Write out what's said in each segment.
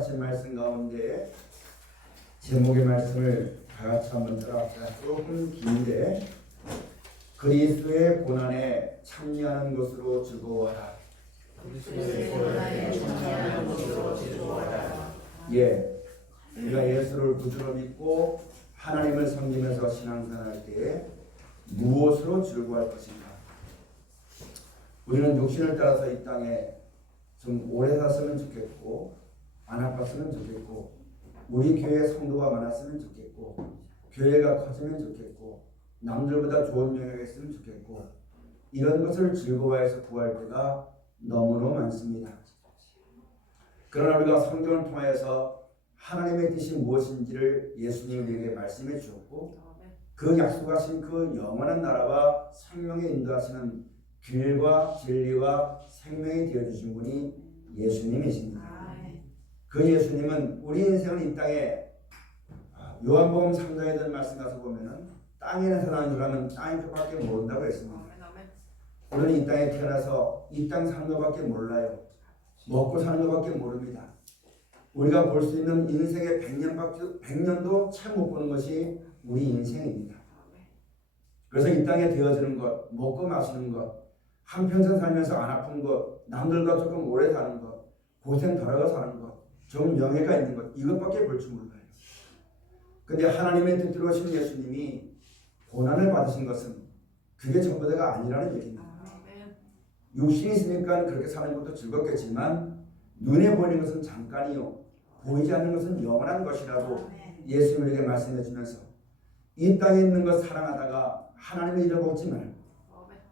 허락하신 말씀 가운데 제목의 말씀을 다 같이 한번 따라합시다. 조금 긴데 그리스도의 고난에 참여하는 것으로 즐거워하라. 그리스도의 고난에 참여하는 것으로 즐거워하라. 예, 우리가 예수를 구주로 믿고 하나님을 섬기면서 신앙생활할 때에 무엇으로 즐거워할 것인가? 우리는 육신을 따라서 이 땅에 좀 오래 살았으면 좋겠고 안 아팠으면 좋겠고 우리 교회에 성도가 많았으면 좋겠고 교회가 커지면 좋겠고 남들보다 좋은 명예가 있으면 좋겠고 이런 것을 즐거워해서 구할 때가 너무너무 많습니다. 그러나 우리가 성경을 통하여서 하나님의 뜻이 무엇인지를 예수님이 우리에게 말씀해 주셨고 그 약속하신 그 영원한 나라와 생명에 인도하시는 길과 진리와 생명이 되어주신 분이 예수님이십니다. 그 예수님은 우리 인생을 이 땅에 요한복음 3장에 대한 말씀 가서 보면은 땅에서 나는 사람은 땅의 것밖에 모른다고 했습니다. 우리는 이 땅에 태어나서 이 땅 사는 것밖에 몰라요. 먹고 사는 것밖에 모릅니다. 우리가 볼 수 있는 인생의 100년도 채 못 보는 것이 우리 인생입니다. 그래서 이 땅에 되어지는 것, 먹고 마시는 것, 한평생 살면서 안 아픈 것, 남들과 조금 오래 사는 것, 고생 덜하고 사는 것, 좀 명예가 있는 것, 이것밖에 볼 줄 몰라요. 근데 하나님의 뜻대로 오신 예수님이 고난을 받으신 것은 그게 전부 다가 아니라는 얘기입니다. 육신이 있으니까 그렇게 사는 것도 즐겁겠지만 눈에 보이는 것은 잠깐이요 보이지 않는 것은 영원한 것이라고 예수님에게 말씀해 주면서 이 땅에 있는 것 사랑하다가 하나님을 잃어먹지 말고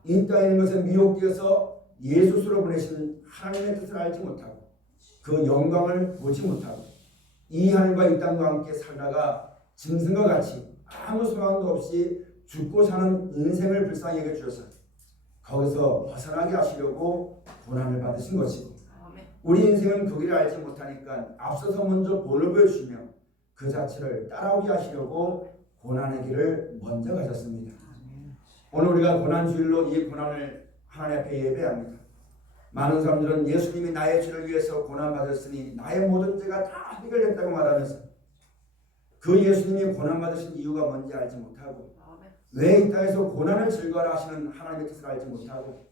이 땅에 있는 것에 미혹되어서 예수스로 보내신 하나님의 뜻을 알지 못하고 그 영광을 보지 못하고 이 하늘과 이 땅과 함께 살다가 짐승과 같이 아무 소망도 없이 죽고 사는 인생을 불쌍히 여겨 주셔서 거기서 벗어나게 하시려고 고난을 받으신 것이고 우리 인생은 그 길을 알지 못하니까 앞서서 먼저 본을 보여주시며 그 자체를 따라오게 하시려고 고난의 길을 먼저 가셨습니다. 오늘 우리가 고난주일로 이 고난을 하나님 앞에 예배합니다. 많은 사람들은 예수님이 나의 죄를 위해서 고난받았으니 나의 모든 죄가 다 해결됐다고 말하면서 그 예수님이 고난받으신 이유가 뭔지 알지 못하고 왜 이 땅에서 고난을 즐거워하라 하시는 하나님의 뜻을 알지 못하고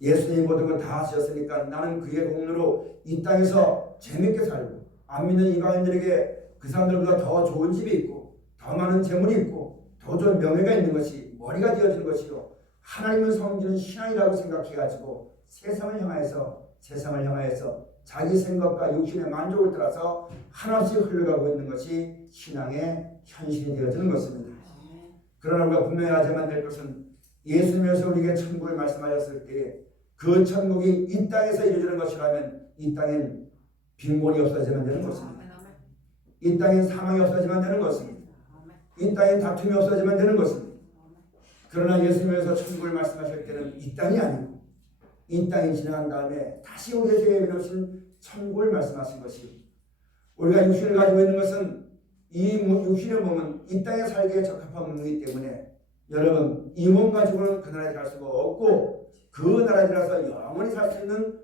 예수님이 모든 걸 다 하셨으니까 나는 그의 공로로 이 땅에서 재밌게 살고 안 믿는 이방인들에게 그 사람들보다 더 좋은 집이 있고 더 많은 재물이 있고 더 좋은 명예가 있는 것이 머리가 되어지는 것이요 하나님을 섬기는 신앙이라고 생각해가지고 세상을 향하여서 자기 생각과 육신의 만족을 따라서 하나씩 흘러가고 있는 것이 신앙의 현실이 되어지는 것입니다. 그러나 우리가 분명히 알아야만 될 것은 예수님께서 우리에게 천국을 말씀하셨을 때 그 천국이 이 땅에서 이루어지는 것이라면 이 땅엔 빈곤이 없어지면 되는 것입니다. 이 땅엔 사망이 없어지면 되는 것입니다. 이 땅엔 다툼이 없어지면 되는 것입니다. 그러나 예수님께서 천국을 말씀하실 때는 이 땅이 아니고 이 땅이 지나간 다음에 다시 우리에게 내놓으신 천국을 말씀하신 것이요 우리가 육신을 가지고 있는 것은 이 육신의 몸은 이 땅에 살기에 적합한 몸이기 때문에 여러분 이 몸 가지고는 그 나라에 갈 수가 없고 그 나라에 들어가서 영원히 살 수 있는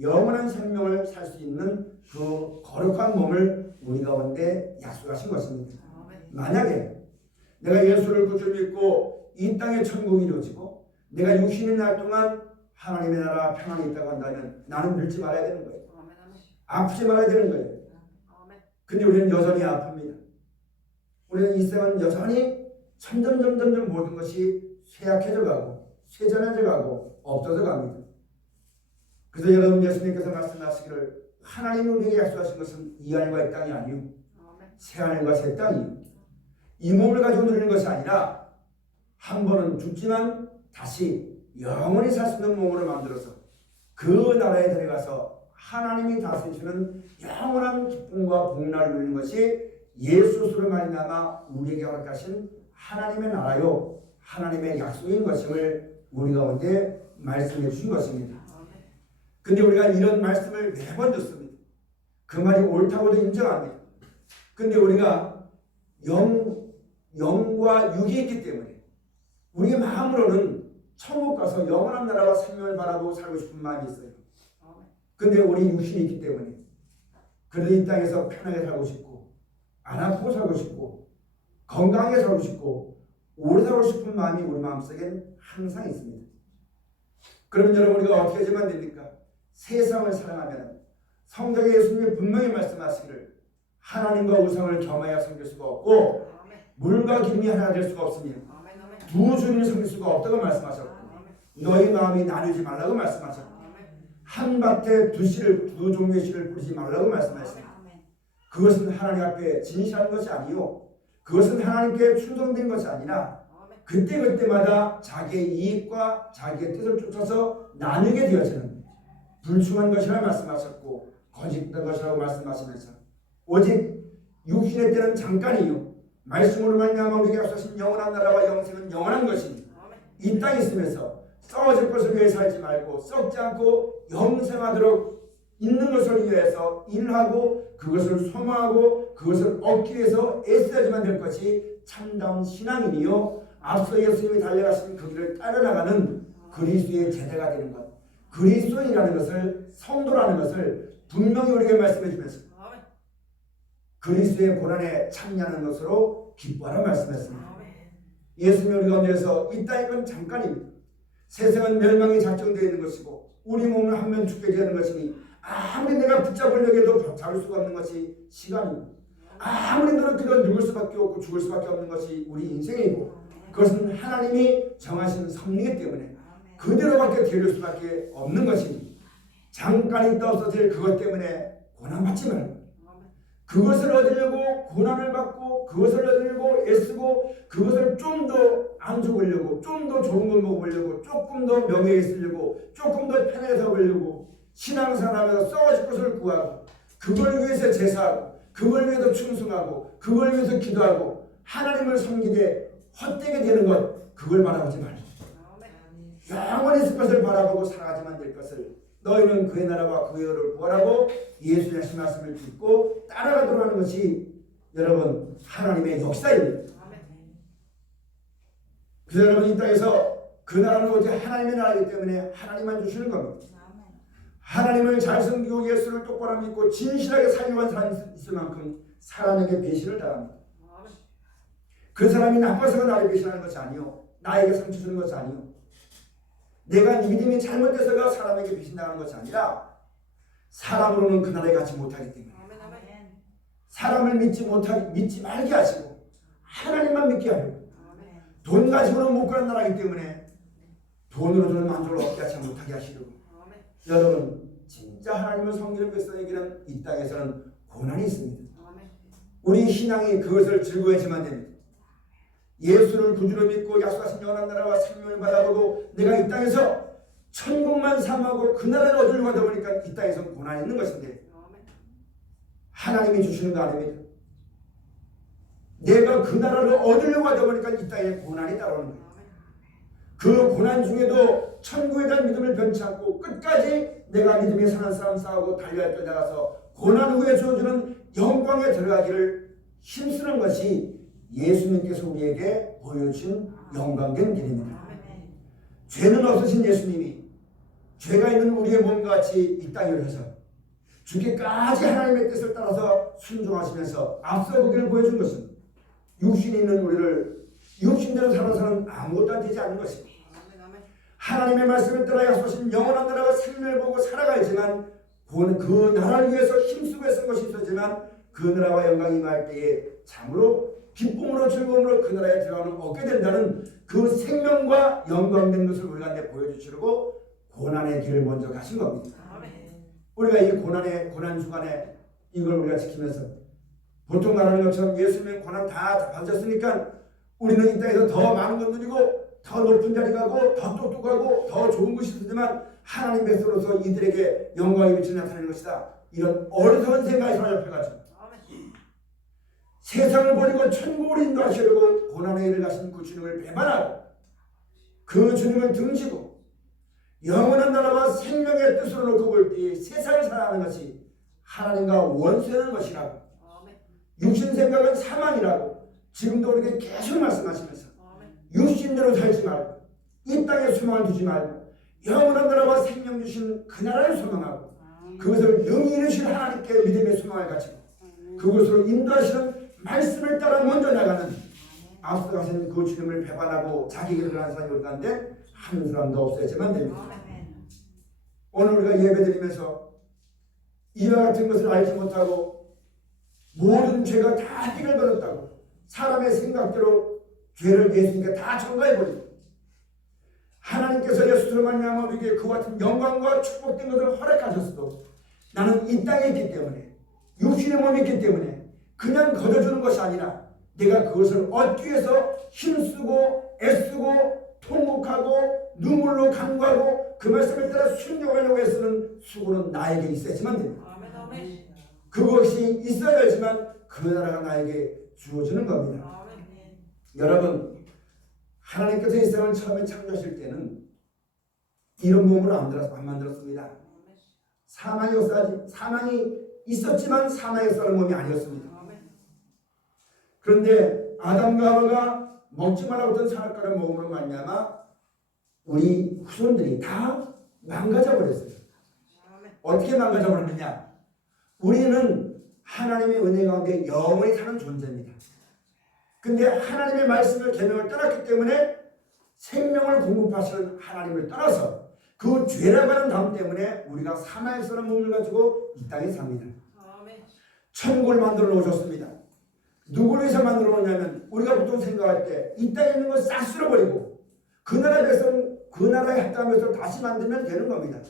영원한 생명을 살 수 있는 그 거룩한 몸을 우리 가운데 약속하신 것입니다. 만약에 내가 예수를 구주 믿고 이 땅의 천국이 이루어지고 내가 육신의 날 동안 하나님의 나라 평안이 있다고 한다면 나는 늙지 말아야 되는 거예요. 아프지 말아야 되는 거예요. 근데 우리는 여전히 아픕니다. 우리는 이 생은 여전히 점점 모든 것이 쇠약해져 가고 쇠전해져 가고 없어져 갑니다. 그래서 여러분 예수님께서 말씀하시기를 하나님이 우리에게 약속하신 것은 이 하늘과 이 땅이 아니요 새 하늘과 새 땅이요 이 몸을 가지고 누리는 것이 아니라 한 번은 죽지만 다시 영원히 살 수 있는 몸으로 만들어서 그 나라에 들어가서 하나님이 다스리시는 영원한 기쁨과 복날을 누리는 것이 예수로 말미암아 우리에게 허락하신 하나님의 나라요 하나님의 약속인 것임을 우리 가운데 말씀해 주신 것입니다. 근데 우리가 이런 말씀을 매번 듣습니다. 그 말이 옳다고도 인정합니다. 근데 우리가 영과 육이 있기 때문에 우리의 마음으로는 천국 가서 영원한 나라와 생명을 바라보고 살고 싶은 마음이 있어요. 근데 우리 육신이 있기 때문에 그래도 이 땅에서 편하게 살고 싶고 안 아프고 살고 싶고 건강하게 살고 싶고 오래 살고 싶은 마음이 우리 마음속엔 항상 있습니다. 그러면 여러분 우리가 어떻게 하면 됩니까? 세상을 사랑하면 성경에 예수님이 분명히 말씀하시기를 하나님과 우상을 겸하여 섬길 수가 없고 물과 기름이 하나 될 수가 없으며 두 주님을 섬길 수가 없다고 말씀하셨고 너희 마음이 나누지 말라고 말씀하셨고 한 밭에 두 종류의 씨를 뿌리지 말라고 말씀하셨습니다. 그것은 하나님 앞에 진실한 것이 아니요 그것은 하나님께 충성된 것이 아니라 그때그때마다 자기의 이익과 자기의 뜻을 쫓아서 나누게 되어지는 불충한 것이라 말씀하셨고 거짓된 것이라고 말씀하시면서 오직 육신의 때는 잠깐이요 말씀으로 말미암아 우리에게 앞서신 영원한 나라와 영생은 영원한 것이니 이 땅에 있으면서 썩어질 것을 위해 살지 말고 썩지 않고 영생하도록 있는 것을 위해서 일하고 그것을 소망하고 그것을 얻기 위해서 애써야지만 될 것이 참다운 신앙이니요 앞서 예수님이 달려가신 그 길을 따라나가는 그리스도의 제자가 되는 것 그리스도인이라는 것을 성도라는 것을 분명히 우리에게 말씀해 주면서 그리스도의 고난에 참여하는 것으로 기뻐하라 말씀했습니다. 예수님이 우리 가운데서 이 땅의 건 잠깐입니다. 세상은 멸망이 작정되어 있는 것이고 우리 몸은 한 번 죽게 되는 것이니 아무리 내가 붙잡으려고 해도 잡을 수가 없는 것이 시간입니다. 아무리 노력해도 늙을 수밖에 없고 죽을 수밖에 없는 것이 우리 인생이고 그것은 하나님이 정하신 섭리이기 때문에 그대로밖에 되릴 수밖에 없는 것이니 잠깐 있다 없어질 그것 때문에 고난받지 말고 그것을 얻으려고 고난을 받고 그것을 얻으려고 애쓰고 그것을 좀 더 안 죽으려고 좀 더 좋은 걸 먹으려고 조금 더 명예에 있으려고 조금 더 편하게 살려고 신앙생활하면서 썩어질 것을 구하고 그걸 위해서 제사하고 그걸 위해서 충성하고 그걸 위해서 기도하고 하나님을 섬기되 헛되게 되는 것 그걸 바라보지 말고 영원히 있을 것을 바라보고 살아가지만 될 것을 너희는 그의 나라와 그의 의를 구하라고 예수의 하신 말씀을 듣고 따라가도록 하는 것이 여러분 하나님의 역사입니다. 그래서 여러분 이 땅에서 그 나라는 오직 하나님의 나라이기 때문에 하나님만 주시는 겁니다. 하나님을 잘 섬기고 예수를 똑바로 믿고 진실하게 살려고 한 사람이 있을 만큼 사람에게 배신을 당합니다. 그 사람이 나빠서가 나를 배신하는 것이 아니요 나에게 상처 주는 것이 아니요 내가 믿음이 잘못돼서가 사람에게 배신당하는 것이 아니라 사람으로는 그 나라에 가지 못하기 때문에 사람을 믿지 말게 하시고 하나님만 믿게 하려고 돈 가지고는 못 가는 나라이기 때문에 돈으로 저는 만족을 얻게 하지 못하게 하시려고 여러분 진짜 하나님을 섬기는 백성에게는 이 땅에서는 고난이 있습니다. 우리 신앙이 그것을 즐거워해야만 됩니다. 예수를 구주로 믿고 약속하신 영원한 나라와 생명을 바라보고 내가 이 땅에서 천국만 삼하고 그 나라를 얻으려고 하다 보니까 이 땅에서는 고난이 있는 것인데 하나님이 주시는 거 아닙니다. 내가 그 나라를 얻으려고 하다 보니까 이 땅에 고난이 따라오는 거예요. 그 고난 중에도 천국에 대한 믿음을 변치 않고 끝까지 내가 믿음에 선한 싸움 싸우고 달려야 때 나가서 고난 후에 주어주는 영광에 들어가기를 힘쓰는 것이 예수님께서 우리에게 보여주신 영광된 길입니다. 죄는 없으신 예수님이 죄가 있는 우리의 몸과 같이 이 땅에 오셔서 죽기까지 하나님의 뜻을 따라서 순종하시면서 앞서 그 길을 보여준 것은 육신이 있는 우리를 육신대로 살아서는 아무것도 안 되지 않는 것입니다. 하나님의 말씀을 따라 약속하신 영원한 나라가 생명을 보고 살아가야지만 그 나라를 위해서 힘쓰고 애쓴 것이 있었지만 그 나라와 영광이 임할 때에 참으로 기쁨으로 즐거움으로 그 나라에 들어가는 얻게 된다는 그 생명과 영광된 것을 우리가 보여주시려고 고난의 길을 먼저 가신 겁니다. 우리가 이 고난 주간에 이걸 우리가 지키면서 보통 말하는 것처럼 예수님의 고난 다 받으셨으니까 우리는 이 땅에서 더 많은 것 누리고 더 높은 자리 가고 더 똑똑하고 더 좋은 것이 있지만 하나님 백성으로서 이들에게 영광의 빛을 나타내는 것이다. 이런 어리석은 생각이 사로잡혀가지고 세상을 버리고 천국을 인도하시려고 고난의 일을 가신 그 주님을 배반하고 그 주님을 등지고 영원한 나라와 생명의 뜻으로 놓고 볼 때 세상을 살아가는 것이 하나님과 원수되는 것이라고 육신 생각은 사망이라고 지금도 우리에게 계속 말씀하시면서 육신대로 살지 말고 이 땅에 소망을 두지 말고 영원한 나라와 생명 주신 그 나라를 소망하고 그것을 능히 이루신 하나님께 믿음의 소망을 가지고 그것으로 인도하시는 말씀을 따라 먼저 나가는 앞서가신 그 주님을 배반하고 자기 길을 하는 사람이 우리 가운데 한 사람도 없어야지만 됩니다. 오늘 우리가 예배드리면서 이와 같은 것을 알지 못하고 모든 죄가 다 해결 받았다고 사람의 생각대로 죄를 예수님께 다 전가해버리고 하나님께서 예수를 만나면 우리에게 그 같은 영광과 축복된 것을 허락하셨어도 나는 이 땅에 있기 때문에 육신의 몸이 있기 때문에 그냥 거둬주는 것이 아니라 내가 그것을 얻기 위해서 힘쓰고 애쓰고 통곡하고 눈물로 간구하고 그 말씀에 따라 순종하려고 애쓰는 수고는 나에게 있어야지만 됩니다. 그것이 있어야지만 그 나라가 나에게 주어지는 겁니다. 여러분 하나님께서 이 세상을 처음에 창조하실 때는 이런 몸으로 안 만들었습니다. 사망이 있었지만 사망에 싸는 몸이 아니었습니다. 그런데 아담과 하와가 먹지 말라고 했던 선악과를 먹음으로 말미암아 우리 후손들이 다 망가져 버렸어요. 어떻게 망가져 버렸느냐? 우리는 하나님의 은혜 가운데 영원히 사는 존재입니다. 근데 하나님의 말씀을 계명을 떠났기 때문에 생명을 공급하시는 하나님을 떠나서 그 죄라고 하는 담 때문에 우리가 사망에 사는 몸을 가지고 이 땅에 삽니다. 천국을 만들어 놓으셨습니다. 누구를 위해서 만들어 놓냐면 우리가 보통 생각할 때 이 땅에 있는 걸 싹 쓸어버리고 그 나라에 합당해서 다시 만들면 되는 겁니다.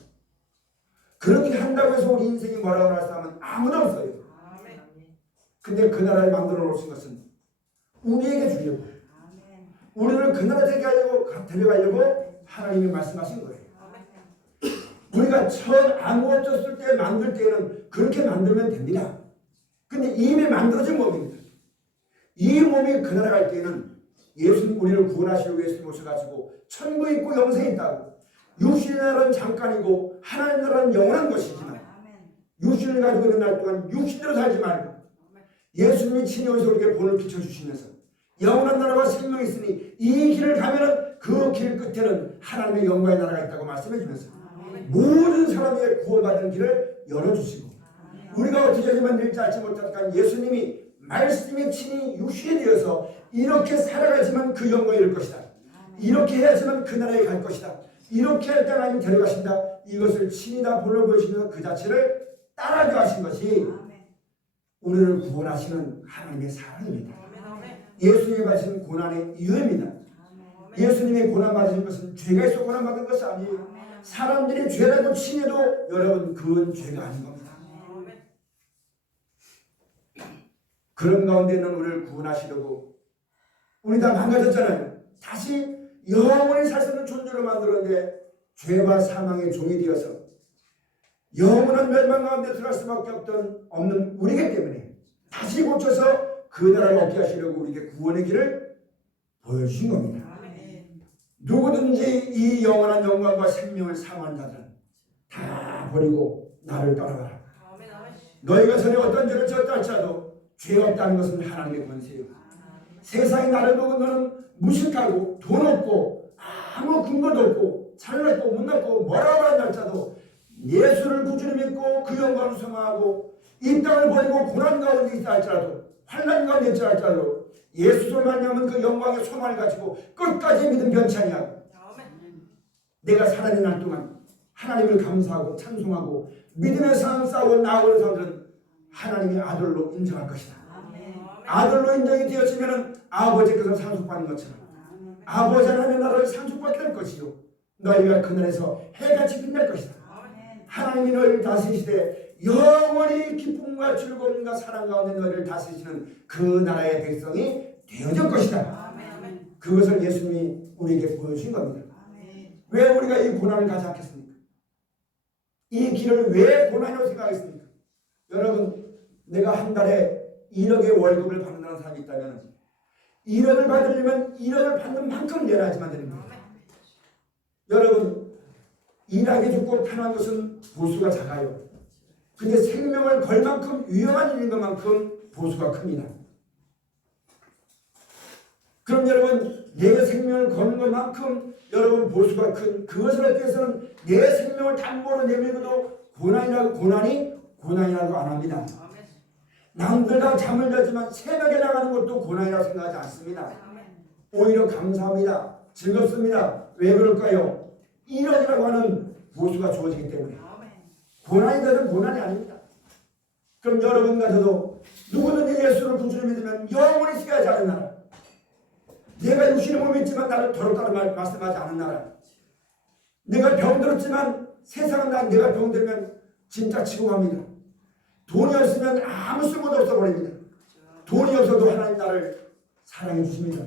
그렇게 한다고 해서 우리 인생이 뭐라고 할 사람은 아무도 없어요. 근데 그 나라를 만들어 놓으신 것은 우리에게 주려고 우리를 그 나라 데려가려고 하나님이 말씀하신 거예요. 우리가 처음 아무것도 없을 때 만들 때는 그렇게 만들면 됩니다. 근데 이미 만들어진 몸입니다. 이 몸이 그 나라 갈 때는 예수님 우리를 구원하시려고 예수님 오셔가지고 천국에 있고 영생에 있다고 육신의 나라는 잠깐이고 하나님 나라는 영원한 것이지만 육신을 가지고 있는 날 동안 육신대로 살지 말고 예수님이 친히 오셔서 우리에게 본을 비춰주시면서 영원한 나라와 생명이 있으니 이 길을 가면은 그 길 끝에는 하나님의 영광의 나라가 있다고 말씀해 주면서 모든 사람에게 구원받는 길을 열어주시고 우리가 어떻게 하지만 될지 알지 못하니까 예수님이 말씀이 친히 육신이 되어서 이렇게 살아가지만 그 영광이 이룰 것이다. 이렇게 해야지만 그 나라에 갈 것이다. 이렇게 할 때 하나님이 데려가신다. 이것을 친히 다 볼로 보여주시면서 그 자체를 따라게 하신 것이 우리를 구원하시는 하나님의 사랑입니다. 예수님이 받으신 고난의 이유입니다. 예수님이 고난 받으신 것은 죄가 있어 고난 받은 것이 아니에요. 사람들이 죄라고 칭해도 여러분 그건 죄가 아닌 겁니다. 그런 가운데는 우리를 구원하시려고 우리 다 망가졌잖아요. 다시 영원히 살 수 있는 존재로 만들었는데 죄와 사망의 종이 되어서 영원한 멸망 가운데 들어갈 수밖에 없는 우리이기 때문에 다시 고쳐서 그 나라를 얻게 하시려고 우리에게 구원의 길을 보여주신 겁니다. 누구든지 이 영원한 영광과 생명을 사모하는 자들은 다 버리고 나를 따라가라. 너희가 전에 어떤 죄를 지었다 할지라도 죄 없다는 것은 하나님의 권세예요. 세상이 나를 보고 너는 무식하고 돈 없고 아무 근거도 없고 잘났고 못났고 뭐라고 한다 할지라도 예수를 구주로 믿고 그 영광을 소망하고 이 땅을 버리고 고난 가운데 있다 할지라도 환난 가운데 있다 할지라도 예수를 만나면 그 영광의 소망을 가지고 끝까지 믿음 변치 아니하고 내가 살아있는 날 동안 하나님을 감사하고 찬송하고 믿음의 삶 싸우고 나아가는 사람들은 하나님의 아들로 인정할 것이다. 아들로 인정이 되었으면 아버지께서 상속받는 것처럼 아버지 하나님의 나라를 상속받게 될 것이요 너희가 그날에서 해같이 빛날 것이다. 하나님이 너희를 다스리시되 영원히 기쁨과 즐거움과 사랑 가운데 너희를 다스리시는 그 나라의 백성이 되어질 것이다. 그것을 예수님이 우리에게 보여주신 겁니다. 왜 우리가 이 고난을 가지 않겠습니까? 이 길을 왜 고난이라고 생각하겠습니까? 여러분 내가 한 달에 1억의 월급을 받는다는 사람이 있다면 1억을 받으려면 1억을 받는 만큼 내야지만 되는 거예요. 여러분 일하기 좋고 편한 것은 보수가 작아요. 근데 생명을 걸 만큼 위험한 일인 것만큼 보수가 큽니다. 그럼 여러분 내 생명을 거는 것만큼 여러분 보수가 큰 그것을 하기 위해서는 내 생명을 담보로 내밀고도 고난이라고 안 합니다. 남들과 잠을 자지만 새벽에 나가는 것도 고난이라고 생각하지 않습니다. 오히려 감사합니다. 즐겁습니다. 왜 그럴까요? 1년이라고 하는 보수가 주어지기 때문에. 고난이 되는 고난이 아닙니다. 그럼 여러분과 저도 누구든지 예수를 구주로 믿으면 영원히 쇠하지 않은 나라, 내가 육신의 몸이 있지만 나를 더럽다고 말씀하지 않은 나라, 내가 병들었지만 세상은 내가 병들면 진짜 치고 갑니다. 돈이 없으면 아무 쓸모도 없어버립니다. 돈이 없어도 하나님 나를 사랑해 주십니다.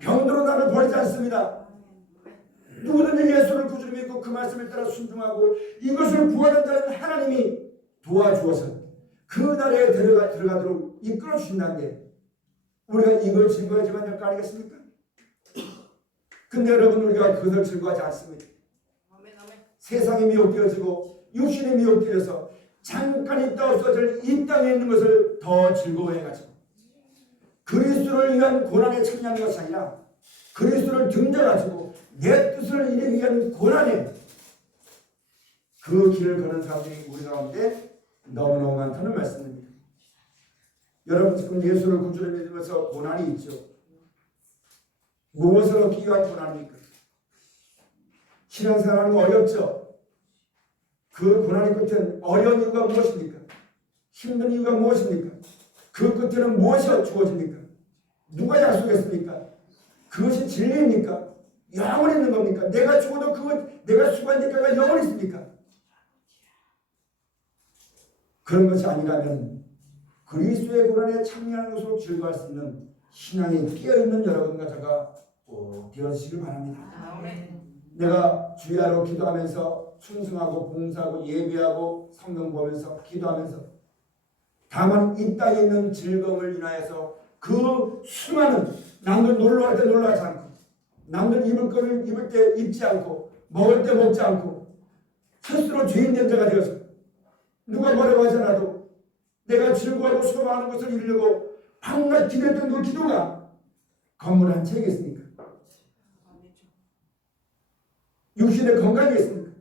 병들어 나를 버리지 않습니다. 누구든지 예수를 구주로 믿고 그 말씀을 따라 순종하고 이것을 구하는 자는 하나님이 도와주어서 그 나라에 들어가도록 이끌어 주신다는데 우리가 이걸 즐거워하지만 될 거 아니겠습니까? 근데 여러분 우리가 그것을 즐거워하지 않습니다. 세상이 미혹되어지고 육신이 미혹되어서 잠깐 있다 없어질 이 땅에 있는 것을 더 즐거워해가지고 그리스도를 위한 고난에 참여하는 것이 아니라 그리스도를 등져가지고 내 뜻을 이루기 위한 고난에 그 길을 걷는 사람들이 우리 가운데 너무너무 많다는 말씀입니다. 여러분 지금 예수를 구주로 믿으면서 고난이 있죠. 무엇을 얻기 위한 고난입니까? 신앙생활하는 거 어렵죠. 그 고난의 끝엔 어려운 이유가 무엇입니까? 힘든 이유가 무엇입니까? 그 끝에는 무엇이 주어집니까? 누가 약속했습니까? 그것이 진리입니까? 영원히 있는 겁니까? 내가 죽어도 내가 수고한 대가가 영원히 있습니까? 그런 것이 아니라면 그리스도의 고난에 참여하는 것으로 즐거워할 수 있는 신앙이 깨어있는 여러분과 제가 되어주시길 바랍니다. 내가 주야로 기도하면서 충성하고 봉사하고 예배하고 성경 보면서 기도하면서 다만 이 땅에 있는 즐거움을 인하여서 그 수많은 남들 놀러갈 때 놀러가지 않고 남들 입을 거를 입을 때 입지 않고 먹을 때 먹지 않고 스스로 죄인된 자가 되어서 누가 뭐라고 하지 않아도 내가 즐거워하고 소망하는 것을 이루려고 밤낮 기도했던 그 기도가 건물 한 채 있습니까? 육신의 건강이 있습니까?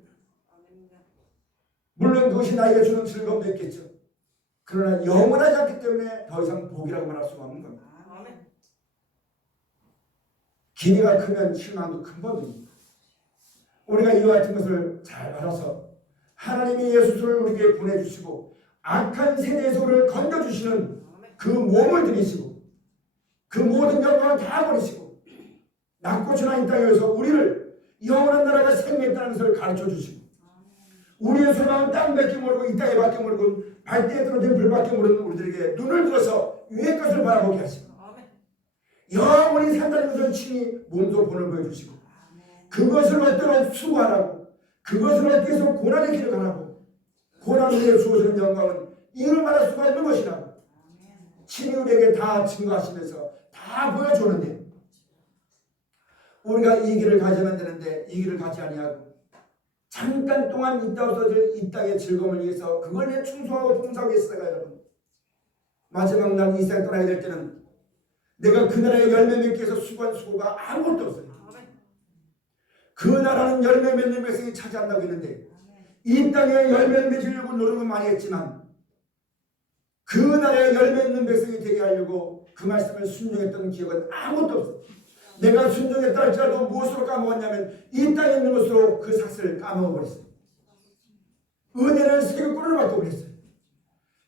물론 그것이 나에게 주는 즐거움도 있겠죠. 그러나 영원하지 않기 때문에 더 이상 복이라고 말할 수가 없는 겁니다. 기대가 크면 실망도 큰 법입니다. 우리가 이와 같은 것을 잘 알아서 하나님이 예수를 우리에게 보내주시고 악한 세대에서 우리를 건져주시는 그 몸을 들이시고 그 모든 영광을 다 버리시고 낙고천한 이 땅에서 우리를 영원한 나라가 생명했다는 것을 가르쳐 주시고 우리의 소망은 땅밖에 모르고 이 땅에밖에 모르고 발대에 떨어진 불밖에 모르는 우리들에게 눈을 들어서 위의 것을 바라보게 하시고 영원히 산다는 것을 친히 몸소 본을 보여주시고 그것을 얻도록 수고하라고 그것을 얻기 위해서 고난의 길을 가라고 고난을 위해 주어지는 영광은 이를 말할 수가 없는 것이라고 친히 우리에게 다 증거하시면서 다 보여주는데 우리가 이 길을 가져야 되는데 이 길을 가지 아니하고 잠깐 동안 있다 없어질 이 땅의 즐거움을 위해서 그걸 위해 충성하고 봉사하고 있어가 여러분 마지막 날 이 세상 떠나게 될 때는 내가 그 나라의 열매 맺기 위해서 수고한 수고가 아무것도 없어요. 그 나라는 열매 맺는 백성이 차지한다고 했는데 이 땅에 열매 맺으려고 노력은 많이 했지만 그 나라의 열매 맺는 백성이 되게 하려고 그 말씀을 순종했던 기억은 아무것도 없어요. 내가 순종했다 할지라도 무엇으로 까먹었냐면 이 땅에 있는 것으로 그 삭스를 까먹어버렸어요. 은혜를 세금꾼으로 바꿔버렸어요.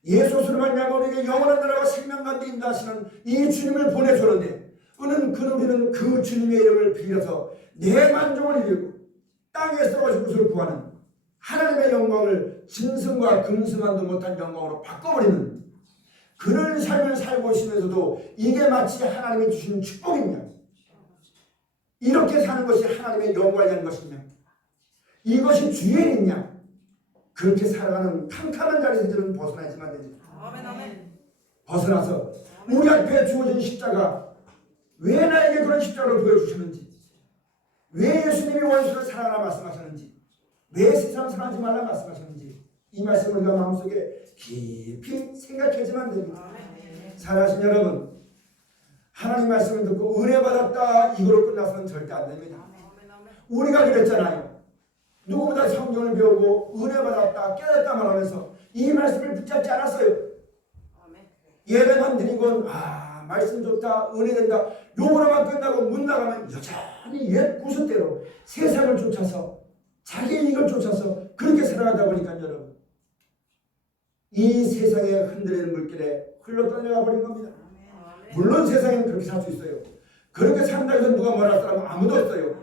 예수를 말미암아 우리에게 영원한 나라와 생명 가운데 인도하시는 이 주님을 보내주는데 우리는 그 주님의 이름을 빌려서 내 만족을 이루고 땅에 썩어진 것을 구하는 하나님의 영광을 짐승과 금승만도 못한 영광으로 바꿔버리는 그런 삶을 살고 있으면서도 이게 마치 하나님이 주신 축복이냐 이렇게 사는 것이 하나님의 영광이라는 것이냐 이것이 주행이냐 그렇게 살아가는 캄캄한 자리에서 저는 벗어나야지만 됩니다. 벗어나서 우리 앞에 주어진 십자가 왜 나에게 그런 십자가를 보여주셨는지 왜 예수님이 원수를 사랑하라 말씀하셨는지 왜 세상 사랑하지 말라 말씀하셨는지 이 말씀을 우리가 마음속에 깊이 생각해야지만 됩니다. 사랑하신 여러분 하나님 말씀을 듣고 은혜 받았다 이거로 끝나서는 절대 안 됩니다. 우리가 그랬잖아요. 누구보다 성경을 배우고 은혜 받았다 깨닫다 말하면서 이 말씀을 붙잡지 않았어요. 예배만 드리고 말씀 좋다 은혜 된다 요거로만 끝나고 문 나가면 여전히 옛 구습대로 세상을 쫓아서 자기 이익을 쫓아서 그렇게 살아가다 보니까 여러분 이 세상에 흔들리는 물결에 흘러 떨려가 버린 겁니다. 물론 세상에는 그렇게 살 수 있어요. 그렇게 산다고 해서 누가 뭐라 할 사람은 아무도 없어요.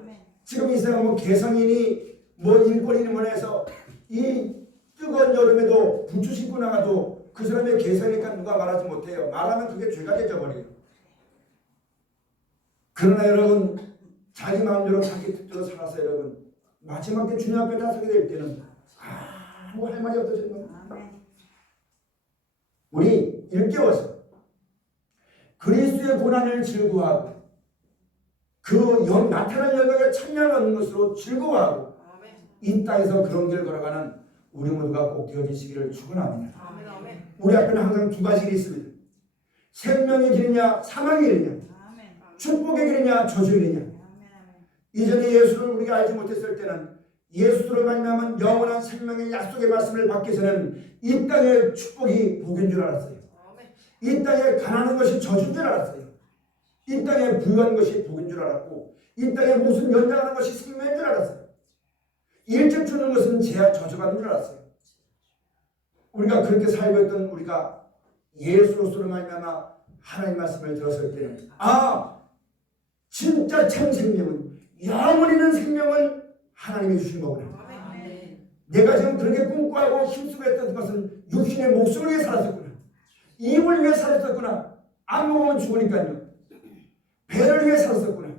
지금 이 세상은 뭐 개성이니 뭐 인권이니 뭐라 해서 이 뜨거운 여름에도 부츠 신고 나가도 그 사람의 개성이니까 누가 말하지 못해요. 말하면 그게 죄가 되어버려요. 그러나 여러분 자기 마음대로 자기 뜻대로 살아서 여러분 마지막 때 주님 앞에 나서게 될 때는 아무 할 말이 없어지는 겁니다. 우리 일깨워서 그리스도의 고난을 즐거워하고 그 나타난 열매에 참여를 얻는 것으로 즐거워하고 이 땅에서 그런 길을 걸어가는 우리 모두가 꼭 되어지시기를 축원합니다. 우리 앞에는 항상 두 가지 길이 있습니다. 생명의 길이냐 사망의 길이냐 축복의 길이냐 저주의 길이냐. 이전에 예수를 우리가 알지 못했을 때는 예수로 말미암은 영원한 생명의 약속의 말씀을 받기 전에는 이 땅의 축복이 복인 줄 알았어요. 이 땅에 가난한 것이 저주인 줄 알았어요. 이 땅에 부유한 것이 복인 줄 알았고 이 땅에 무슨 연장하는 것이 생명인 줄 알았어요. 일찍 주는 것은 저주가 된 줄 알았어요. 우리가 그렇게 살고 있던 우리가 예수로서로 말미암아 하나님 말씀을 들었을 때는 진짜 참 생명은 영원히 있는 생명을 하나님이 주신 거구나. 내가 지금 그렇게 꿈꾸고 힘쓰고 했던 것은 육신의 목숨을 위해 살았었구나. 입을 위해 살았었구나. 안 먹으면 죽으니까요. 배를 위해 살았었구나.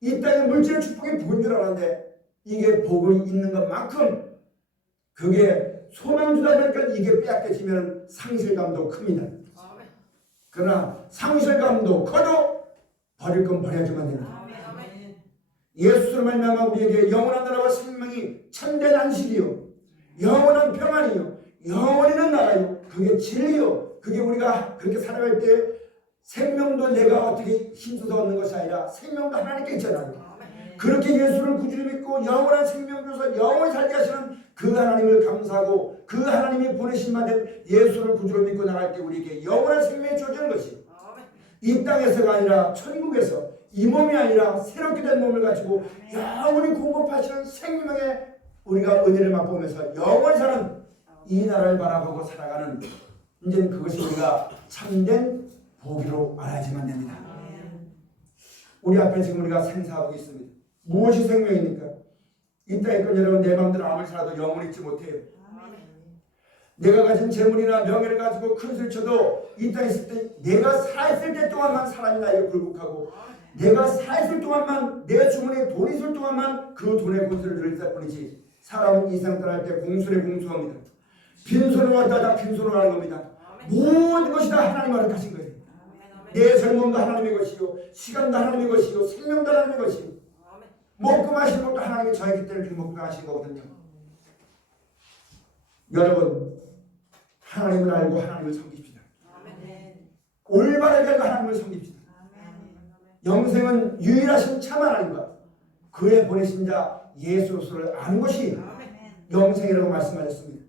이 땅의 물질의 축복이 복인 줄 알았는데 이게 복이 있는 것만큼 그게 소망주다 보니까 이게 빼앗겨지면 상실감도 큽니다. 그러나 상실감도 커도 버릴 건 버려야지만 됩니다. 예수로 말미암아 우리에게 영원한 나라와 생명이 참된 안식이요 영원한 평안이요 영원히 있는 나라요 그게 진리요 그게 우리가 그렇게 살아갈 때 생명도 내가 어떻게 힘써서 얻는 것이 아니라 생명도 하나님께 있잖아요. 그렇게 예수를 구주로 믿고 영원한 생명 주셔서 영원히 살게 하시는 그 하나님을 감사하고 그 하나님이 보내신 바 된 예수를 구주로 믿고 나갈 때 우리에게 영원한 생명이 주어지는 것이 이 땅에서가 아니라 천국에서 이 몸이 아니라 새롭게 된 몸을 가지고 영원히 공급하시는 생명의 우리가 은혜를 맛보면서 영원히 사는 이 나라를 바라보고 살아가는 이제는 그것이 우리가 참된 복으로 알아야지만 됩니다. 우리 앞에 지금 우리가 생사하고 있습니다. 무엇이 생명입니까? 이 땅에 건 여러분 내 마음대로 아무리 살아도 영원히 있지 못해요. 내가 가진 재물이나 명예를 가지고 큰 소리 쳐도 이 땅에 있을 때 내가 살아있을 때 동안만 사람이 나에게 굴복하고 내가 살아있을 동안만 내 주머니에 돈이 있을 동안만 그 돈의 공수를 누릴 뿐이지 사람은 이 세상 떠날 때 공수에 공수합니다. 빈손으로 왔다가 빈손으로 가는 겁니다. 모든 것이 다 하나님 허락하신 거예요. 내 젊음도 하나님의 것이요 시간도 하나님의 것이요 생명도 하나님의 것이요 먹고 마시는 것도 하나님이 저에게 때문에 먹고 마시는 거거든요. 여러분 하나님을 알고 하나님을 섬깁시다. 올바르게 알고 하나님을 섬깁시다. 영생은 유일하신 참 하나님과 그의 보내신 자 예수를 아는 것이 영생이라고 말씀하셨습니다.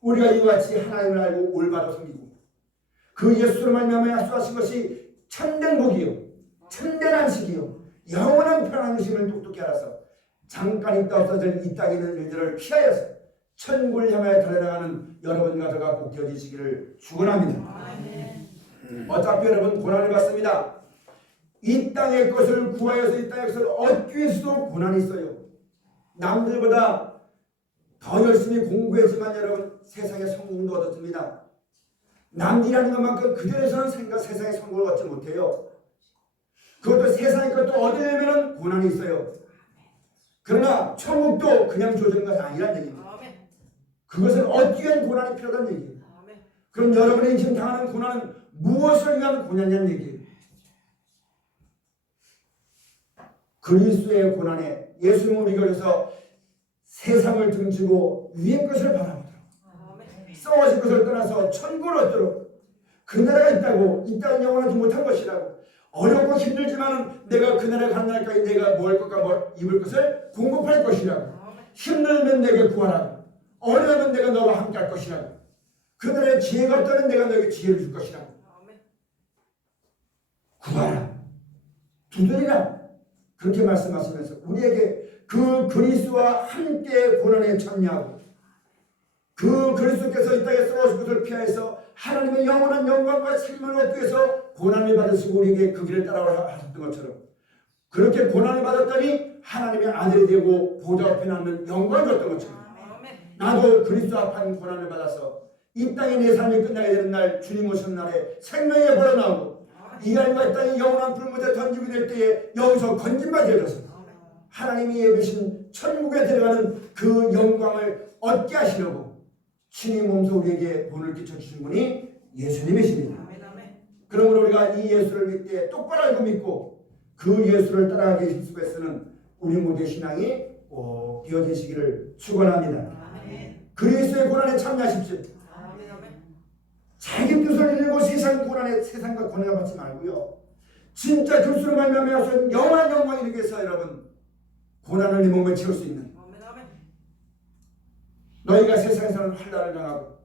우리가 이와 같이 하나님을 알고 올바로 섬기고 그 예수로 말미암아 약속하신 것이 참된 복이요 참된 안식이요 영원한 평안심을 똑똑히 알아서 잠깐 있다 없어질 이 땅에 있는 일들을 피하여서 천국을 향하여 달려나가는 여러분과 저가 꼭 되어지시기를 축원합니다. 어차피 여러분 고난을 받습니다. 이 땅의 것을 구하여서 이 땅의 것을 얻기 위해서도 고난이 있어요. 남들보다 더 열심히 공부했지만 여러분 세상의 성공도 얻었습니다. 남들이라는 것만큼 그들에서는 세상의 성공을 얻지 못해요. 그것도 세상의 것도 얻으려면 고난이 있어요. 그러나 천국도 그냥 주어지는 것이 아니란 얘기입니다. 그것은 얻기 위한 고난이 필요하다는 얘기예요. 그럼 여러분이 지금 당하는 고난은 무엇을 위한 고난이냐는 얘기예요. 그리스도의 고난에 예수님을 이겨서 세상을 등지고 위의 것을 바라보도록 썩어질 것을 떠나서 천국을 얻도록 그 나라가 있다고 이 땅은 영원하지 못한 것이라고 어렵고 힘들지만 내가 그 나라에 가는 날까지 내가 먹을 것과 뭘 입을 것을 공급할 것이라고 힘들면 내게 구하라. 어려우면 내가 너와 함께 할 것이라. 그들의 지혜가 없다면 내가 너에게 지혜를 줄 것이라. 구하라. 두드리라. 그렇게 말씀하시면서 우리에게 그 그리스도와 함께 고난에 참여하고 그 그리스도께서 이 땅에 쏘아오신 것을 피하여서 하나님의 영원한 영광과 생명을 얻기 위해서 고난을 받으시고 우리에게 그 길을 따라하셨던 것처럼 그렇게 고난을 받았더니 하나님의 아들이 되고 보좌 앞에 나는 영광을 얻던 것처럼 나도 그리스도 앞에 고난을 받아서 이 땅에 내 삶이 끝나게 되는 날 주님 오시는 날에 생명의 벌어 나오고 이 알과 이 땅이 영원한 불못에 던지게 될 때에 여기서 건진받게 되어서 하나님이 예비신 천국에 들어가는 그 영광을 얻게 하시려고 친히 몸소 우리에게 본을 끼쳐주신 분이 예수님이십니다. 그러므로 우리가 이 예수를 믿되 똑바로 알고 믿고 그 예수를 따라가기 위해서는 우리 모두의 신앙이 꼭 되어지시기를 축원합니다. 그리스도의 고난에 참여하십시오. 자기 뜻을 이루고 세상과 고난을 받지 말고요. 진짜 그리스도로 말미암아 영원한 영광을 이루기 위해서 여러분 고난을 네 몸에 채울 수 있는 너희가 세상에서는 환난을 당하고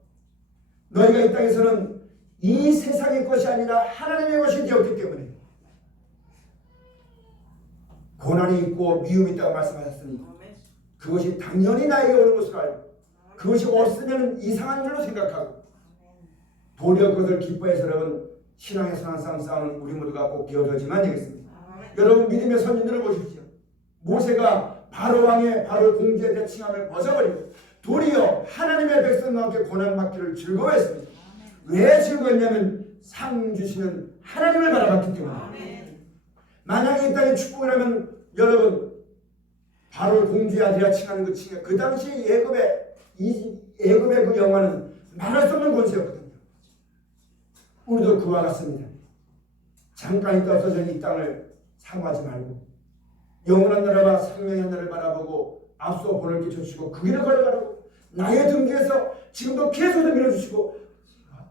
너희가 이 땅에서는 이 세상의 것이 아니라 하나님의 것이 되었기 때문에 고난이 있고 미움이 있다고 말씀하셨으니 그것이 당연히 나에게 오는 것으로 알고 그것이 없으면 이상한 줄로 생각하고 도리어 그것을 기뻐해서 여러분 신앙에서 항상 싸우는 우리 모두가 꼭 되어져야지만 되겠습니다. 여러분 믿음의 선진들을 보십시오. 모세가 바로 왕의 바로 공주에 대한 칭함을 벗어버리고 도리어 하나님의 백성과 함께 고난받기를 즐거워했습니다. 왜 즐거웠냐면 상 주시는 하나님을 바라봤기 때문에. 만약에 이 땅에 축복을 하면 여러분 바로 공주의 아들이라 칭하는 그 칭해 그 당시 애굽의 그 영화는 말할 수 없는 권세였거든요. 우리도 그와 같습니다. 잠깐 있다 없어진 이 땅을 사모하지 말고 영원한 나라와 생명의 나라를 바라보고 앞서 본을 끼쳐주시고 그 길을 걸어가라고 나의 등 뒤에서 지금도 계속 밀어주시고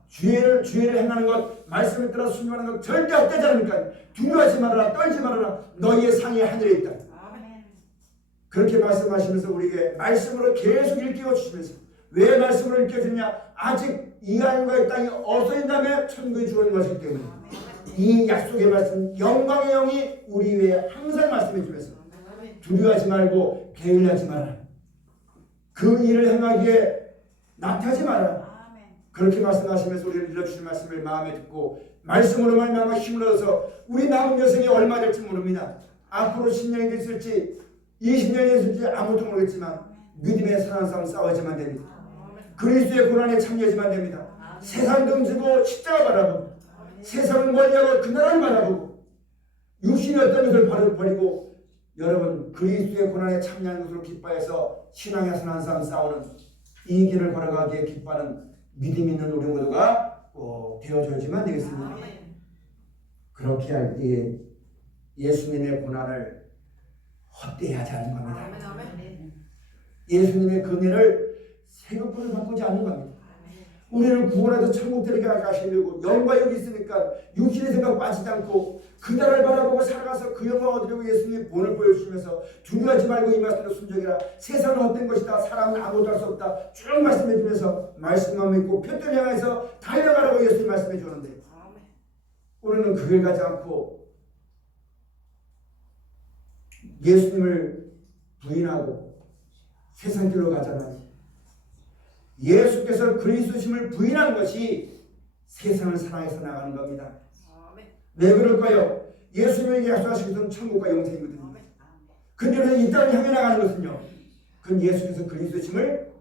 주의를 행하는 것 말씀을 따라 순종하는 것 절대 헛되지 않으니까 두려워하지 말아라 떨지 말아라 너희의 상이 하늘에 있다. 그렇게 말씀하시면서 우리에게 말씀으로 계속 일깨워 주시면서 왜 말씀으로 일깨워 주느냐 아직 이 하늘과 이 땅이 없어진 다음에 천국이 주어진 것이기 때문에 이 약속의 말씀 영광의 영이 우리 위에 항상 말씀해 주면서 두려워하지 말고 게을리하지 말아라. 그 일을 행하기에 나태하지 말아라. 그렇게 말씀하시면서 우리를 일러주신 말씀을 마음에 듣고 말씀으로 말미암아 힘을 얻어서 우리 남은 여생이 얼마 될지 모릅니다. 앞으로 10년이 됐을지 20년이 됐을지 아무도 모르겠지만 믿음의 사랑 싸움 싸워야지만 됩니다. 그리스도의 고난에 참여하지만 됩니다. 세상 등지고 십자가 바라보고 세상을 멀리하고 그 나라를 바라보고 육신이 어떤 것을 버리고 여러분 그리스도의 고난에 참여하는 것으로 기뻐해서 신앙의 선한 싸움 싸우는 이 길을 걸어가기에 기뻐하는 믿음 있는 우리 모두가 꼭 되어줘야지만 되겠습니다. 그렇게 할 때에 예수님의 고난을 헛되이 하지 않는 겁니다. 예수님의 금연을 세금으로 바꾸지 않는 겁니다. 우리를 구원해서 천국 데려가 가시려고 영과 여기 있으니까 육신의 생각 빠지지 않고 그 나라를 바라보고 살아가서 그 영광 얻으려고 예수님이 본을 보여주시면서 두려워하지 말고 이 말씀으로 순종해라. 세상은 헛된 것이다. 사람은 아무것도 할 수 없다. 쭉 말씀해 주면서 말씀만 믿고 표를 향해서 달려가라고 예수님이 말씀해 주는데 우리는 그 길 가지 않고 예수님을 부인하고 세상 길로 가잖아요. 예수께서 그리스도심을 부인하는 것이 세상을 사랑해서 나가는 겁니다. 왜 그럴까요? 예수님에게 약속하신 것은 천국과 영생이거든요. 근데 이 땅을 향해 나가는 것은요. 그건 예수께서 그리스도심을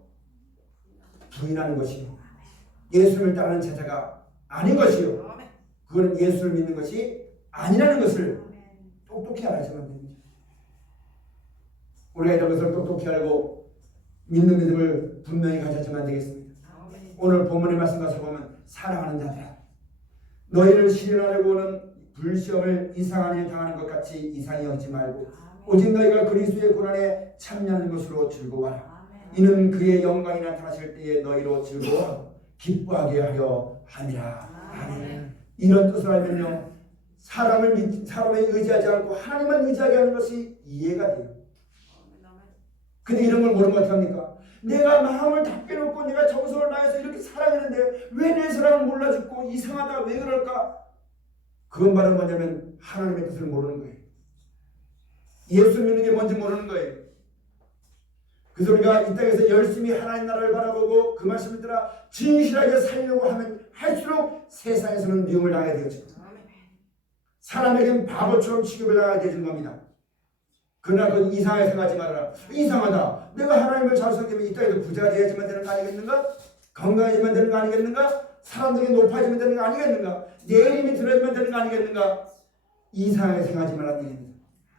부인하는 것이요. 예수를 따르는 제자가 아닌 것이요. 그거는 예수를 믿는 것이 아니라는 것을 똑똑히 알아야지만 됩니다. 우리가 이런 것을 똑똑히 알고 믿는 믿음을 분명히 가져야지만 되겠습니다. 오늘 본문의 말씀과 살펴보면 사랑하는 자들아 너희를 시련하려고 오는 불시험을 이상한 일 당하는 것 같이 이상히 여기지 말고 오직 너희가 그리스도의 고난에 참여하는 것으로 즐거워하라. 이는 그의 영광이 나타나실 때에 너희로 즐거워 기뻐하게 하려 함이라. 아멘. 이런 뜻을 알면요 사람에 의지하지 않고 하나님만 의지하게 하는 것이 이해가 돼요. 근데 이런 걸 모르면 어떡합니까? 내가 마음을 다 빼놓고 내가 정성을 다해서 이렇게 살아가는데 왜 내 사랑을 몰라 죽고 이상하다 왜 그럴까? 그건 바로 뭐냐면 하나님의 뜻을 모르는 거예요. 예수 믿는 게 뭔지 모르는 거예요. 그래서 우리가 이 땅에서 열심히 하나님 나라를 바라보고 그 말씀을 따라 진실하게 살려고 하면 할수록 세상에서는 미움을 당하게 되어집니다. 사람에게는 바보처럼 취급을 당하게 되는 겁니다. 그러나 그 이상하게 생각하지 말아라. 이상하다. 내가 하나님을 잘 섬기면 이 땅에서 부자가 되어야지만 되는 거 아니겠는가? 건강해지면 되는 거 아니겠는가? 사람들이 높아지면 되는 거 아니겠는가? 내 이름이 들어지면 되는 거 아니겠는가? 이상하게 생각하지 말라는 얘기입니다.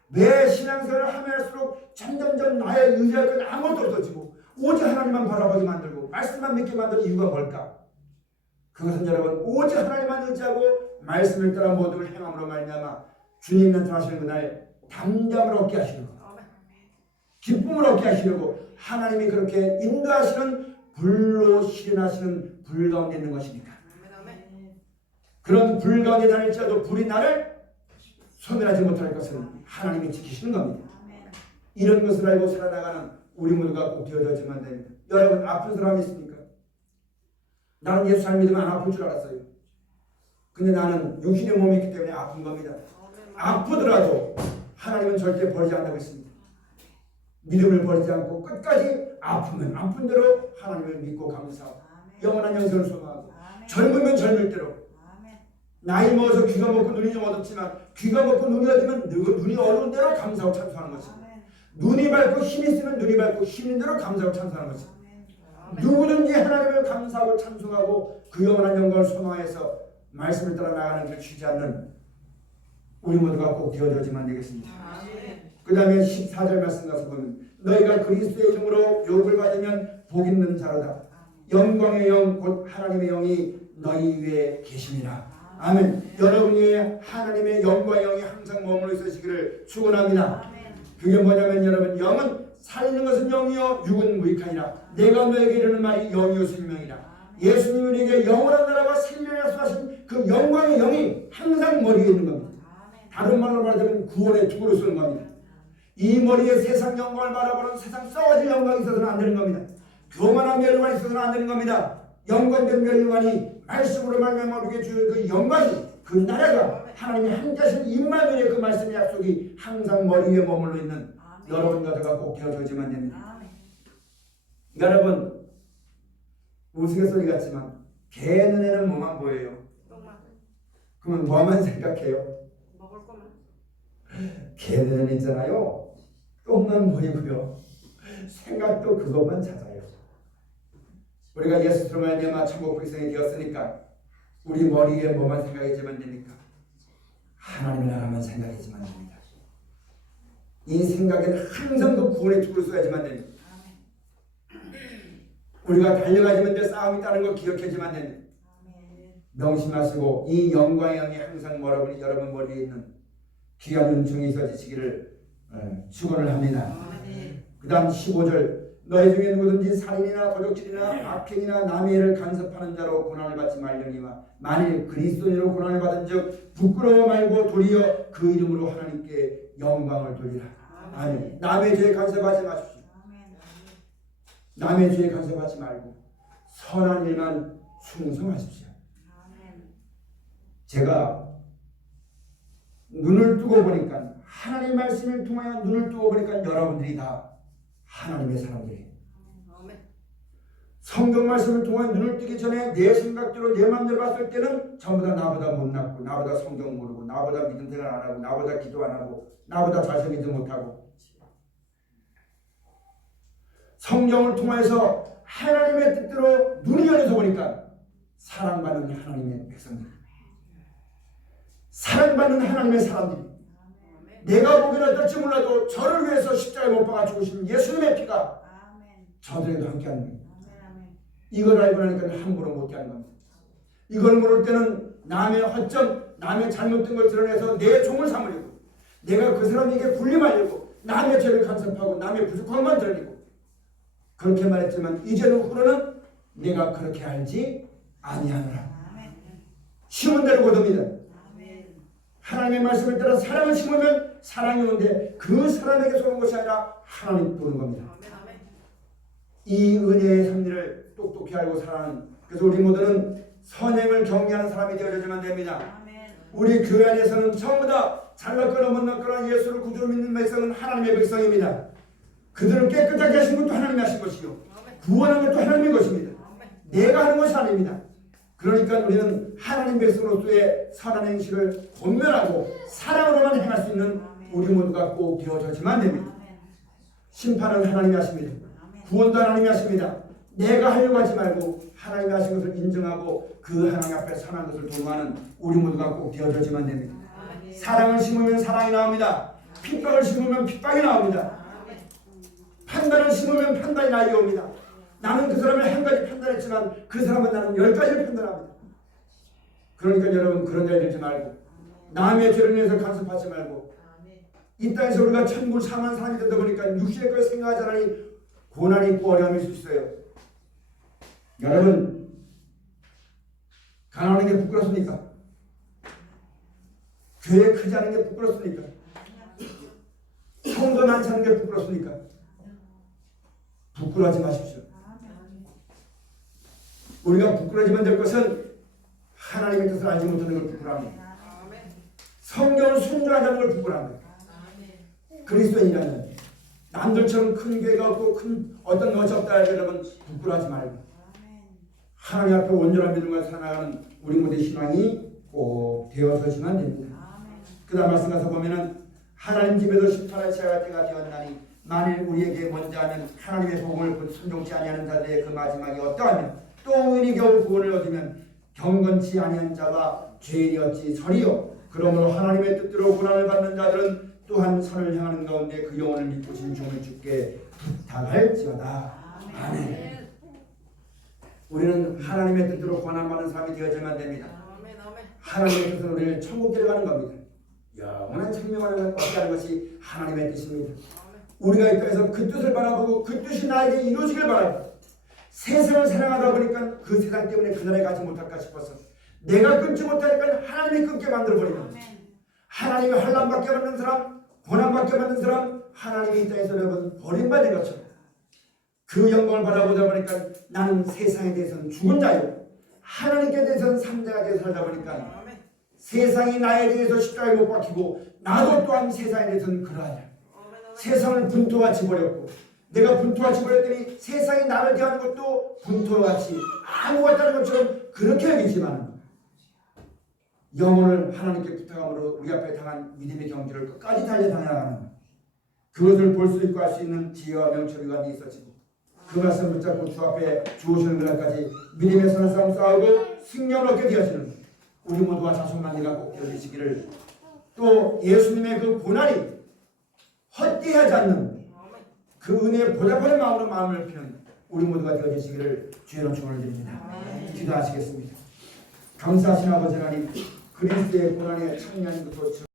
매 신앙생활을 하면 할수록 점점점 나의 의지할 건 아무것도 없어지고 오직 하나님만 바라보게 만들고 말씀만 믿게 만드는 이유가 뭘까? 그것은 여러분 오직 하나님만 의지하고 말씀을 따라 모든 걸 행함으로 말미암아 주님 나타나시는 그날 담담을 얻게 하시는 것, 기쁨을 얻게 하시려고 하나님이 그렇게 인도하시는 불로 실현하시는 불 가운데 있는 것이니까. 그런 불 가운데 다닐지라도 불이 나를 소멸하지 못할 것은 하나님이 지키시는 겁니다. 이런 것을 알고 살아나가는 우리 모두가 꼭 되어져야지만 됩니다. 여러분 아픈 사람이 있습니까? 나는 예수 잘 믿으면 안 아플 줄 알았어요. 근데 나는 육신의 몸이 있기 때문에 아픈 겁니다. 아프더라도 하나님은 절대 버리지 않는다고 했습니다. 믿음을 버리지 않고 끝까지 아프면 아픈 대로 하나님을 믿고 감사하고 영원한 영생을 소망하고 젊으면 젊을 대로 나이 먹어서 귀가 먹고 눈이 좀 어둡지만 귀가 먹고 눈이 어두면 눈이 어두운 대로 감사하고 찬송하는 것입니다. 눈이 밝고 힘이 있으면 눈이 밝고 힘인 대로 감사하고 찬송하는 것입니다. 누구든지 하나님을 감사하고 찬송하고 그 영원한 영광을 소망해서 말씀을 따라 나가는 길 쉬지 않는 우리 모두가 꼭 되어져야지만 되겠습니다. 그 다음에 14절 말씀 가서 보면 너희가 그리스도의 이름으로 욥을 받으면 복 있는 자로다. 영광의 영 곧 하나님의 영이 너희 위에 계심이라. 아멘. 여러분 위에 하나님의 영과 영이 항상 머물러 있으시기를 축원합니다. 그게 뭐냐면 여러분 영은 살리는 것은 영이요 육은 무익하니라. 내가 너에게 이르는 말이 영이요 생명이라. 예수님이 우리에게 영원한 나라와 생명을 약속하신 그 영광의 영이 항상 머리에 있는 겁니다. 다른 말로 말하자면 구원의 투구로 쓰는 겁니다. 이 머리에 세상 영광을 바라보는 세상 썩어질 영광이 있어서는 안 되는 겁니다. 교만한 멸류관이 있어서는 안 되는 겁니다. 영광된 멸류관이 말씀으로 말미암아 우리에게 주는 그 영광이 그 나라가 하나님이 함께하신 임마누엘의 그 말씀의 약속이 항상 머리 위에 머물러 있는 여러분과 제가 꼭 되어져야지만 됩니다. 여러분 우스갯소리 같지만 개 눈에는 뭐만 보여요? 그러면 뭐만 생각해요? 개 눈에는 있잖아요. 똥만 보이고요. 생각도 그것만 찾아요. 우리가 예수로 말미암아 천국 백성이 되었으니까 우리 머리에 뭐만 생각하지만 됩니까? 하나님의 나라만 생각하지만 됩니다. 이 생각에는 항상 그 구원의 투구를 써야지만 됩니다. 우리가 달려가지만 돼 싸움이 있다는 걸 기억해야지만 됩니다. 명심하시고 이 영광의 영이 항상 여러분 머리에 있는 귀한 은총이 있어지시기를 축원을 합니다. 그 다음 15절 너희 중에 누구든지 살인이나 도적질이나 악행이나 남의 일을 간섭하는 자로 고난을 받지 말려니와 만일 그리스도인으로 고난을 받은 즉 부끄러워 말고 도리어 그 이름으로 하나님께 영광을 돌리라. 아멘. 남의 죄에 간섭하지 마십시오. 남의 죄에 간섭하지 말고 선한 일만 충성하십시오. 제가 눈을 뜨고 보니까 하나님의 말씀을 통하여 눈을 뜨고 보니까 여러분들이 다 하나님의 사람들이에요. 성경 말씀을 통해 눈을 뜨기 전에 내 생각대로 내 마음대로 봤을 때는 전부 다 나보다 못났고 나보다 성경 모르고 나보다 믿음 생활 안 하고 나보다 기도 안 하고 나보다 잘 살지도 못하고 성경을 통해서 하나님의 뜻대로 눈이 열려서 보니까 사랑받는 하나님의 백성들, 사랑받는 하나님의 사람들이 내가 보기에는 어떨지 몰라도 저를 위해서 십자가에 못 박아 죽으신 예수님의 피가 저들에게도 함께하는 겁니다. 이걸 알고 나니까 함부로 못하는 겁니다. 이걸 모를 때는 남의 허점, 남의 잘못된 걸 드러내서 내 종을 삼으려고 내가 그 사람에게 군림하려고 남의 죄를 간섭하고 남의 부족함만 드러내고 그렇게 말했지만 이제는 후로는 내가 그렇게 알지 아니하노라. 심은 대로 거둡니다. 하나님의 말씀을 따라 사랑을 심으면 사랑이 오는데 그 사람에게 쏘는 것이 아니라 하나님 보는 겁니다. 이 은혜의 섭리를 똑똑히 알고 살아가는, 그래서 우리 모두는 선행을 경외하는 사람이 되어야지만 됩니다. 우리 교회 안에서는 전부 다 잘났거나 못났거나 예수를 구주로 믿는 백성은 하나님의 백성입니다. 그들을 깨끗하게 하신 것도 하나님이 하신 것이요 구원한 것도 하나님의 것입니다. 내가 하는 것이 아닙니다. 그러니까 우리는 하나님 백성으로서의 선한 행실을 권면하고 사랑으로만 행할 수 있는 우리 모두가 꼭 되어져야지만 됩니다. 심판은 하나님이 하십니다. 구원도 하나님이 하십니다. 내가 하려고 하지 말고 하나님이 하신 것을 인정하고 그 하나님 앞에 선한 것을 도모하는 우리 모두가 꼭 되어져야지만 됩니다. 사랑을 심으면 사랑이 나옵니다. 핍박을 심으면 핍박이 나옵니다. 판단을 심으면 판단이 나에게 옵니다. 나는 그 사람을 한 가지 판단했지만 그 사람은 나는 10가지를 판단합니다. 그러니까 여러분 그런 자리 들지 말고 남의 죄를 위해서 간섭하지 말고 이 땅에서 우리가 천국을 상한 사람이 되다 보니까 육신의 걸 생각하지 않으니 고난이 있고 어려움이 있을 수 있어요. 여러분 가난한 게 부끄럽습니까? 교회 크지 않은 게 부끄럽습니까? 성도 많지 않은 게 부끄럽습니까? 부끄러워하지 마십시오. 우리가 부끄러워지면 될 것은 하나님의 뜻을 알지 못하는 걸 부끄러워합니다. 성경을 순종하지 않는 걸 부끄러워합니다. 그리스도인이라면 남들처럼 큰 교회가 없고 큰 어떤 것이 없다 해도 여러분 부끄러워하지 말고 하나님 앞에 온전한 믿음과 살아가는 우리 모두의 신앙이 꼭 되어서지만 됩니다. 그 다음 말씀 가서 보면은 하나님 집에서 심판할 시가 때가 되었나니 만일 우리에게 먼저 하면 하나님의 복음을 순종치 아니하는 자들의 그 마지막이 어떠하며 또 의인이 겨우 구원을 얻으면 경건치 아니한 자가 죄인이 어찌 서리요. 그러므로 하나님의 뜻대로 고난을 받는 자들은 또한 선을 향하는 가운데 그 영혼을 믿고 진종을 주께 부탁할지어다. 아멘. 우리는 하나님의 뜻대로 고난받는 사람이 되어야만 됩니다. 하나님의 뜻은 우리를 천국 데려가는 겁니다. 영원한 생명을 얻게 하는 것이 하나님의 뜻입니다. 우리가 이 땅에서 그 뜻을 바라보고 그 뜻이 나에게 이루어지길 바라고 세상을 사랑하다 보니까 그 세상 때문에 그날에 가지 못할까 싶어서 내가 끊지 못하니까 하나님이 끊게 만들어버리는 하나님이 환난받게 만든 사람, 고난받게 만든 사람, 하나님이 이 땅에서 여러분 버림받은 것처럼 그 영광을 바라보다 보니까 나는 세상에 대해서는 죽은 자요 하나님께 대해서는 산자가 되어 살다 보니까 세상이 나에 대해서 십자가에 못 박히고 나도 또한 세상에 대해서는 그러하냐. 세상을 분토같이 버렸고 내가 분토같이 버렸더니 세상이 나를 대하는 것도 분토같이 아무것도 다른 것처럼 그렇게 여기지만 영혼을 하나님께 부탁함으로 우리 앞에 당한 믿음의 경주를 끝까지 달려나가는 그것을 볼 수 있고 할 수 있는 지혜와 명철이가 있어지고 그 말씀 붙잡고 주 앞에 주오시는 그날까지 믿음의 선한 싸움 싸우고 승리를 얻게 되어지는 우리 모두와 자손만리가 꼭 되어지시기를 또 예수님의 그 고난이 헛되하지 않는 그 은혜에 보답하는 마음으로 마음을 피는 우리 모두가 되어지시기를 주의 이름 축원을 드립니다. 기도하시겠습니다. 감사하신 아버지 하나님 그리스도의 고난에 참여하는 것도